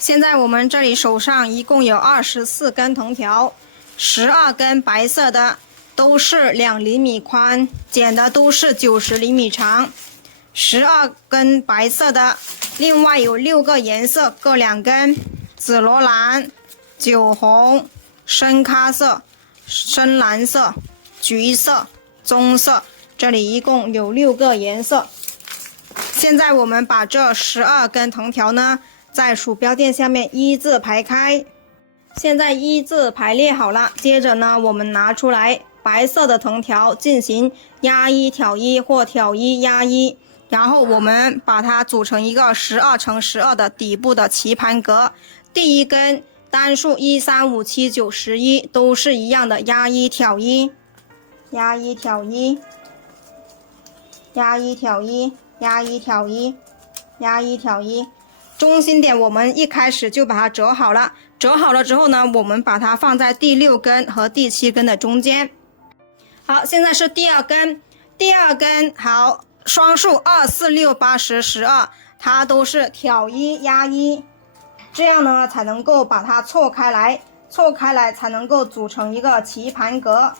现在我们这里手上一共有24根藤条，12根白色的，都是2厘米宽，剪的都是90厘米长。12根白色的，另外有6个颜色，各2根，紫罗兰、酒红、深咖色、深蓝色、橘色、棕色，这里一共有6个颜色。现在我们把这12根藤条呢，在鼠标垫下面一字排开。现在一字排列好了，接着呢，我们拿出来白色的藤条进行压一挑一或挑一压一，然后我们把它组成一个12乘12的底部的棋盘格。第一根单数1、3、5、7、9、11都是一样的，压一挑一，压一挑一，压一挑一，压一挑一，压一挑一。中心点我们一开始就把它折好了，折好了之后呢，我们把它放在第6根和第7根的中间。好，现在是第2根，第2根好，双数2、4、6、8、10、12，它都是挑一压一，这样呢才能够把它错开来，错开来才能够组成一个棋盘格。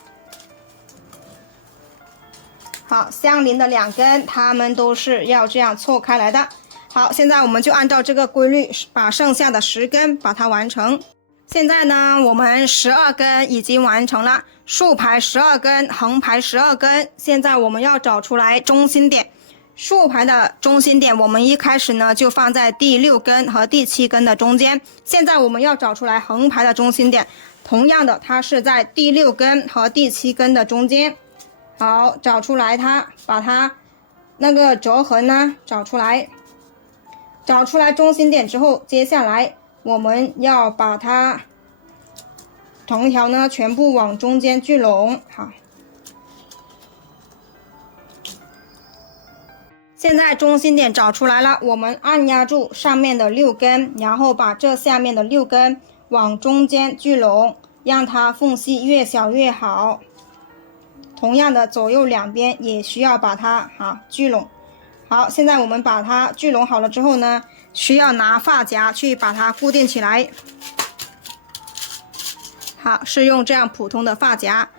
好，相邻的2根，它们都是要这样错开来的。好，现在我们就按照这个规律，把剩下的10根把它完成。现在呢，我们12根已经完成了，竖排12根，横排12根。现在我们要找出来中心点，竖排的中心点，我们一开始呢就放在第6根和第7根的中间。现在我们要找出来横排的中心点，同样的，它是在第6根和第7根的中间。好，找出来它，把它那个折痕呢找出来。找出来中心点之后，接下来我们要把它藤条呢全部往中间聚拢。好，现在中心点找出来了，我们按压住上面的6根，然后把这下面的6根往中间聚拢，让它缝隙越小越好。同样的，左右两边也需要把它聚拢。好，现在我们把它聚拢好了之后呢，需要拿发夹去把它固定起来。好，是用这样普通的发夹，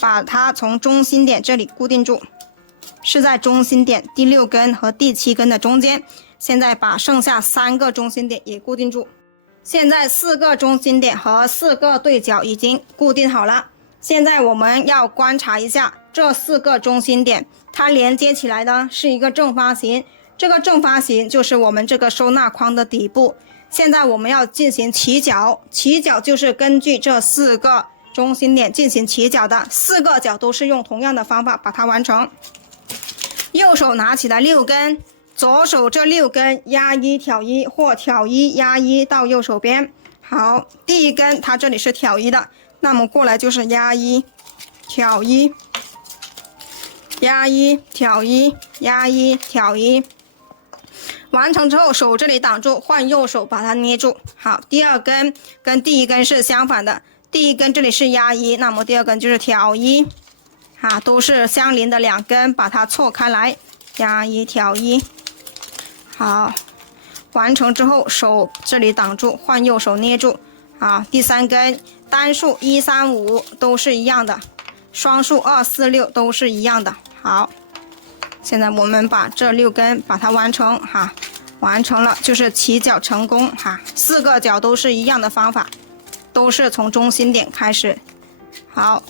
把它从中心点这里固定住，是在中心点第6根和第7根的中间。现在把剩下3个中心点也固定住。现在4个中心点和4个对角已经固定好了。现在我们要观察一下这4个中心点，它连接起来呢是一个正方形，这个正方形就是我们这个收纳筐的底部。现在我们要进行起角，起角就是根据这4个中心点进行起角的，4个角都是用同样的方法把它完成。右手拿起来6根，左手这6根压一挑一或挑一压一到右手边。好，第1根它这里是挑一的，那么过来就是压一挑一压一挑一压一挑一，完成之后手这里挡住，换右手把它捏住。好，第2根跟第1根是相反的，第1根这里是压一，那么第2根就是挑一。都是相邻的2根，把它错开来，压一挑一。好，完成之后手这里挡住，换右手捏住。好，第3根单数1、3、5都是一样的，双数2、4、6都是一样的。好，现在我们把这6根把它完成。完成了就是起角成功。4个角都是一样的方法，都是从中心点开始。好，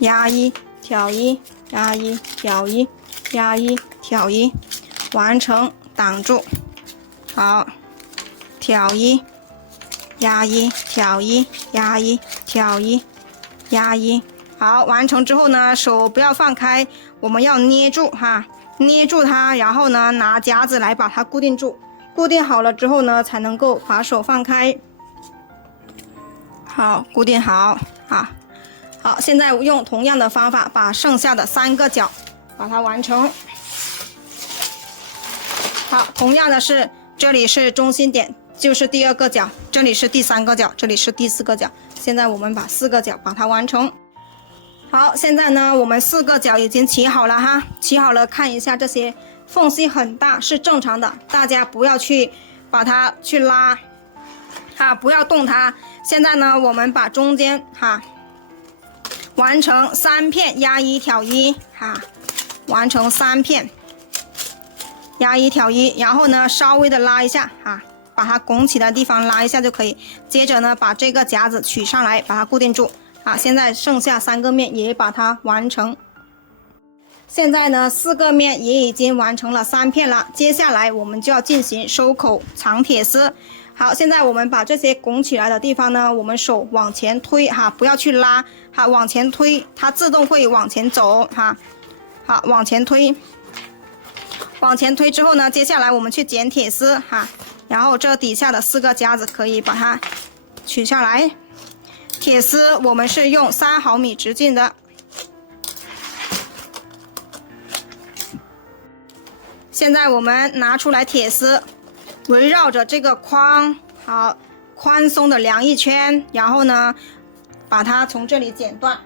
压一挑一压一挑一压一挑一，完成，挡住。好，挑一压一挑一压一挑一压一。好，完成之后呢，手不要放开，我们要捏住捏住它，然后呢拿夹子来把它固定住。固定好了之后呢，才能够把手放开。好，固定好。好，现在用同样的方法把剩下的3个角把它完成。好，同样的是，这里是中心点，就是第2个角，这里是第3个角，这里是第4个角。现在我们把4个角把它完成。好，现在呢，我们4个角已经起好了起好了，看一下这些缝隙很大是正常的，大家不要去把它去拉，哈，不要动它。现在呢，我们把中间哈完成3片压1挑1哈，完成3片压1挑1，然后呢稍微的拉一下哈，把它拱起的地方拉一下就可以。接着呢，把这个夹子取上来，把它固定住。好，现在剩下3个面也把它完成。现在呢，4个面也已经完成了3片了。接下来我们就要进行收口藏铁丝。好，现在我们把这些拱起来的地方呢，我们手往前推哈，不要去拉哈，往前推，它自动会往前走哈。好，往前推，往前推之后呢，接下来我们去剪铁丝哈，然后这底下的4个夹子可以把它取下来。铁丝我们是用3毫米直径的。现在我们拿出来铁丝，围绕着这个框，好，宽松的量1圈，然后呢，把它从这里剪断。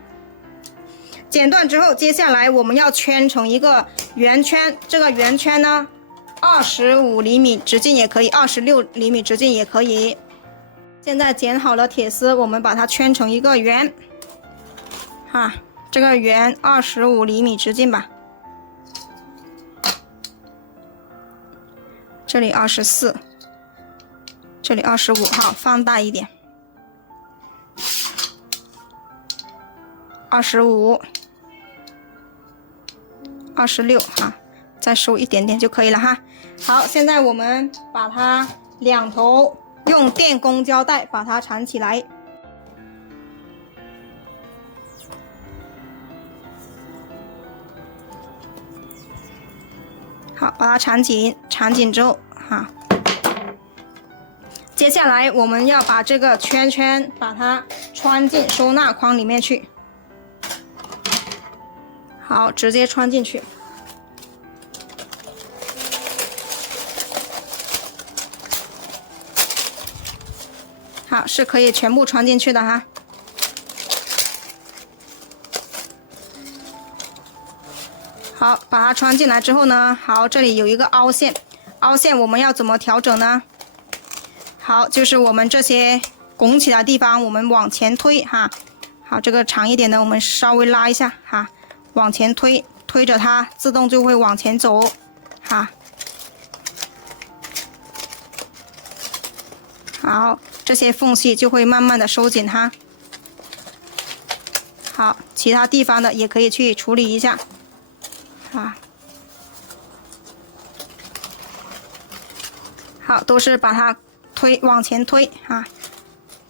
剪断之后，接下来我们要圈成一个圆圈，这个圆圈呢，25厘米直径也可以，26厘米直径也可以。现在剪好了铁丝，我们把它圈成一个圆，哈，这个圆25厘米直径吧。这里24，这里25，好，放大一点，25、26，哈，再收一点点就可以了哈。好，现在我们把它2头用电工胶带把它缠起来。好，把它缠紧，缠紧之后，哈，接下来我们要把这个圈圈把它穿进收纳框里面去。好，直接穿进去。好，是可以全部穿进去的哈。好，把它穿进来之后呢，好，这里有一个凹陷，凹陷我们要怎么调整呢？好，就是我们这些拱起来的地方，我们往前推哈。好，这个长一点的我们稍微拉一下哈，往前推，推着它自动就会往前走哈。好，这些缝隙就会慢慢的收紧哈。好，其他地方的也可以去处理一下。好，都是把它往前推啊，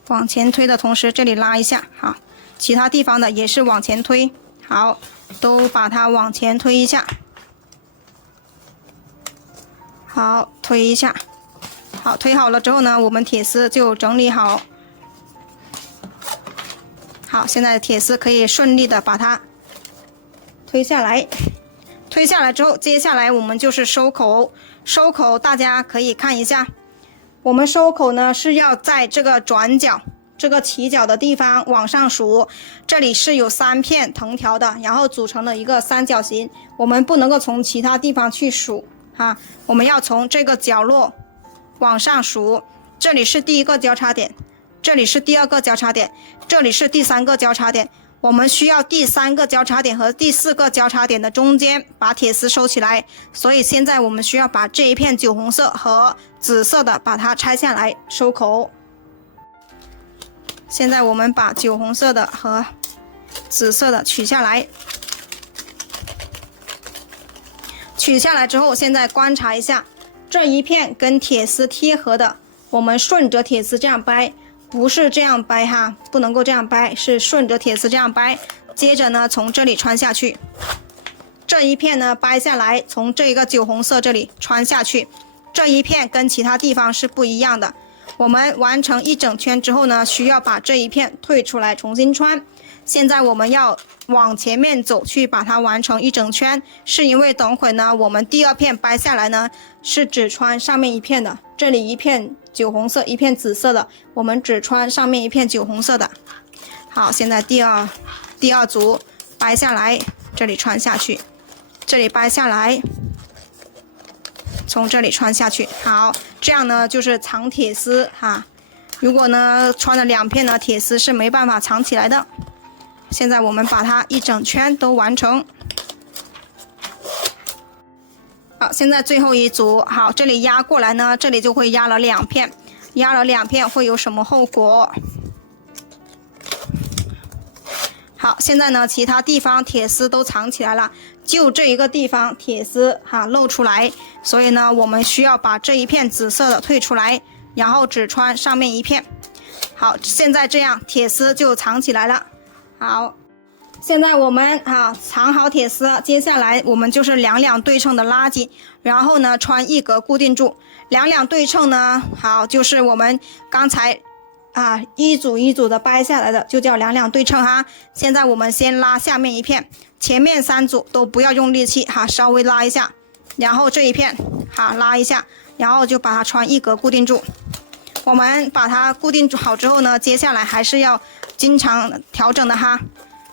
往前推的同时这里拉一下，好，其他地方的也是往前推，好，都把它往前推一下，好，推一下，好，推好了之后呢，我们铁丝就整理好，好，现在铁丝可以顺利的把它推下来。推下来之后，接下来我们就是收口。收口大家可以看一下，我们收口呢是要在这个转角、这个起角的地方往上数，这里是有3片藤条的，然后组成了一个三角形。我们不能够从其他地方去数哈，我们要从这个角落往上数。这里是第1个交叉点，这里是第2个交叉点，这里是第3个交叉点。我们需要第3个交叉点和第4个交叉点的中间把铁丝收起来，所以现在我们需要把这一片酒红色和紫色的把它拆下来收口。现在我们把酒红色的和紫色的取下来，取下来之后，现在观察一下这一片跟铁丝贴合的，我们顺着铁丝这样掰。不是这样掰哈，不能够这样掰，是顺着铁丝这样掰。接着呢，从这里穿下去，这一片呢掰下来，从这个酒红色这里穿下去，这一片跟其他地方是不一样的。我们完成一整圈之后呢，需要把这一片退出来重新穿。现在我们要往前面走去把它完成一整圈，是因为等会呢，我们第2片掰下来呢，是只穿上面一片的，这里一片酒红色，一片紫色的，我们只穿上面一片酒红色的。好，现在第二组掰下来，这里穿下去，这里掰下来，从这里穿下去。好，这样呢就是藏铁丝哈。如果呢穿了2片呢，铁丝是没办法藏起来的。现在我们把它一整圈都完成。好，现在最后一组，好，这里压过来呢，这里就会压了2片，压了2片会有什么后果？好，现在呢，其他地方铁丝都藏起来了，就这一个地方铁丝露出来，所以呢，我们需要把这一片紫色的退出来，然后只穿上面一片。好，现在这样铁丝就藏起来了。好，现在我们藏好铁丝，接下来我们就是两对称的拉紧，然后呢穿1格固定住。两对称呢，好，就是我们刚才一组一组的掰下来的，就叫两对称哈。现在我们先拉下面一片，前面3组都不要用力气稍微拉一下，然后这一片拉一下，然后就把它穿1格固定住。我们把它固定好之后呢，接下来还是要经常调整的哈。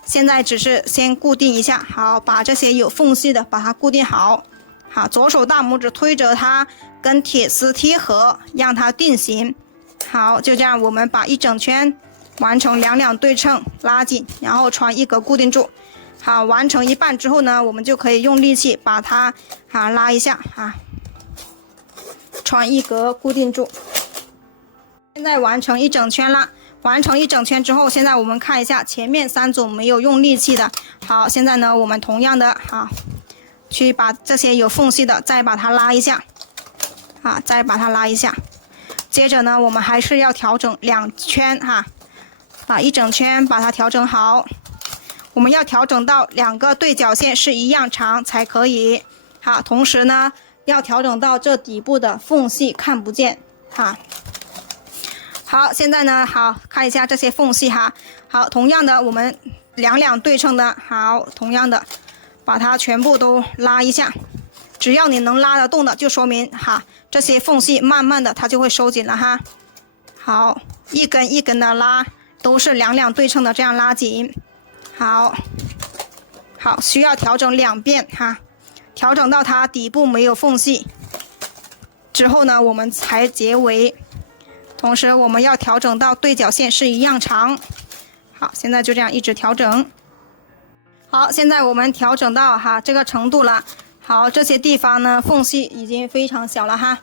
现在只是先固定一下，好，把这些有缝隙的把它固定好。好，左手大拇指推着它跟铁丝贴合，让它定型。好，就这样，我们把一整圈完成两对称拉紧，然后穿1格固定住。好，完成一半之后呢，我们就可以用力气把它拉一下穿1格固定住。现在完成一整圈了，完成一整圈之后，现在我们看一下前面3组没有用力气的。好，现在呢，我们同样的去把这些有缝隙的再把它拉一下，再把它拉一下。接着呢，我们还是要调整2圈把一整圈把它调整好。我们要调整到2个对角线是一样长才可以。好，同时呢，要调整到这底部的缝隙看不见好，现在呢，好，看一下这些缝隙好，同样的，我们两对称的，好，同样的，把它全部都拉一下。只要你能拉得动的，就说明这些缝隙慢慢的它就会收紧了好，一根一根的拉，都是两对称的这样拉紧。好，需要调整2遍调整到它底部没有缝隙之后呢，我们才结尾。同时我们要调整到对角线是一样长。好，现在就这样一直调整。好，现在我们调整到这个程度了。好，这些地方呢缝隙已经非常小了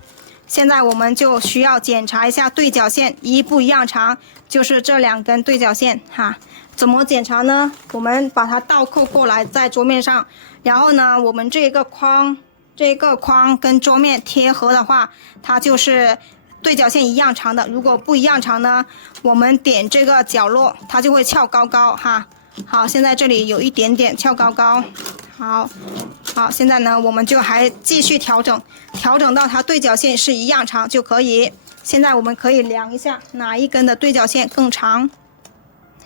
现在我们就需要检查一下对角线一不一样长，就是这2根对角线怎么检查呢？我们把它倒扣过来在桌面上，然后呢，我们这个框跟桌面贴合的话，它就是对角线一样长的。如果不一样长呢，我们点这个角落，它就会翘高高好，现在这里有一点点翘高高。好，现在呢，我们就还继续调整到它对角线是一样长就可以。现在我们可以量一下哪一根的对角线更长。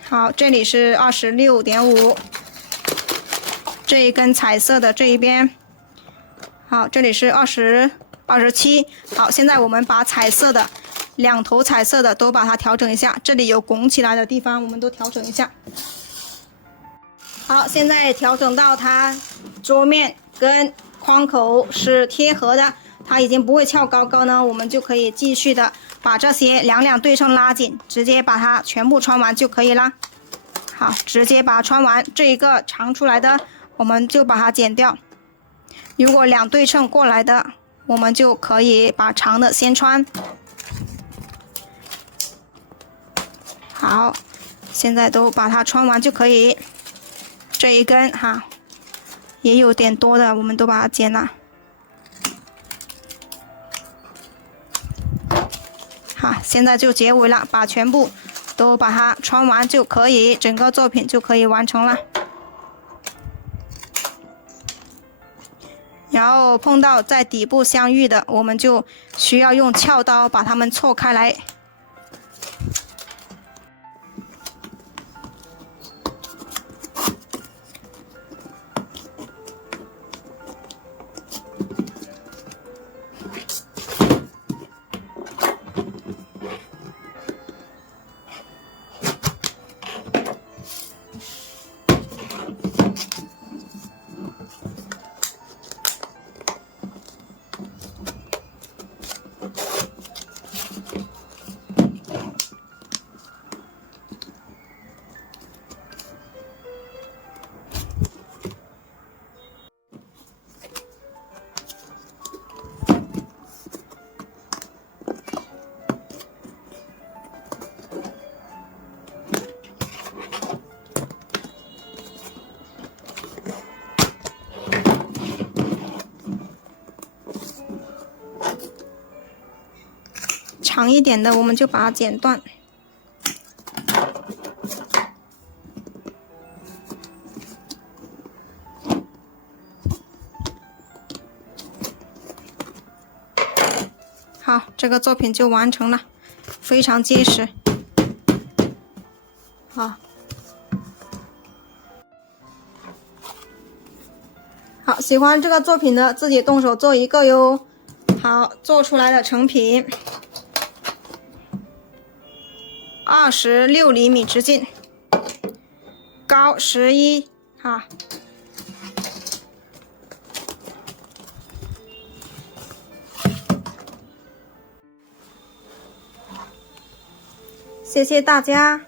好，这里是26.5，这一根彩色的这一边，好，这里是27。好，现在我们把彩色的2头彩色的都把它调整一下，这里有拱起来的地方我们都调整一下。好，现在调整到它桌面跟框口是贴合的，它已经不会翘高高呢，我们就可以继续的把这些两对称拉紧，直接把它全部穿完就可以了。好，直接把它穿完，这一个长出来的我们就把它剪掉。如果2对称过来的，我们就可以把长的先穿。好，现在都把它穿完就可以。这一根也有点多的，我们都把它剪了。好，现在就结尾了，把全部都把它穿完就可以，整个作品就可以完成了。然后碰到在底部相遇的，我们就需要用撬刀把它们错开来。长一点的我们就把它剪断。好，这个作品就完成了，非常结实。好，喜欢这个作品的自己动手做一个哟。好，做出来的成品，26厘米直径，高11，谢谢大家。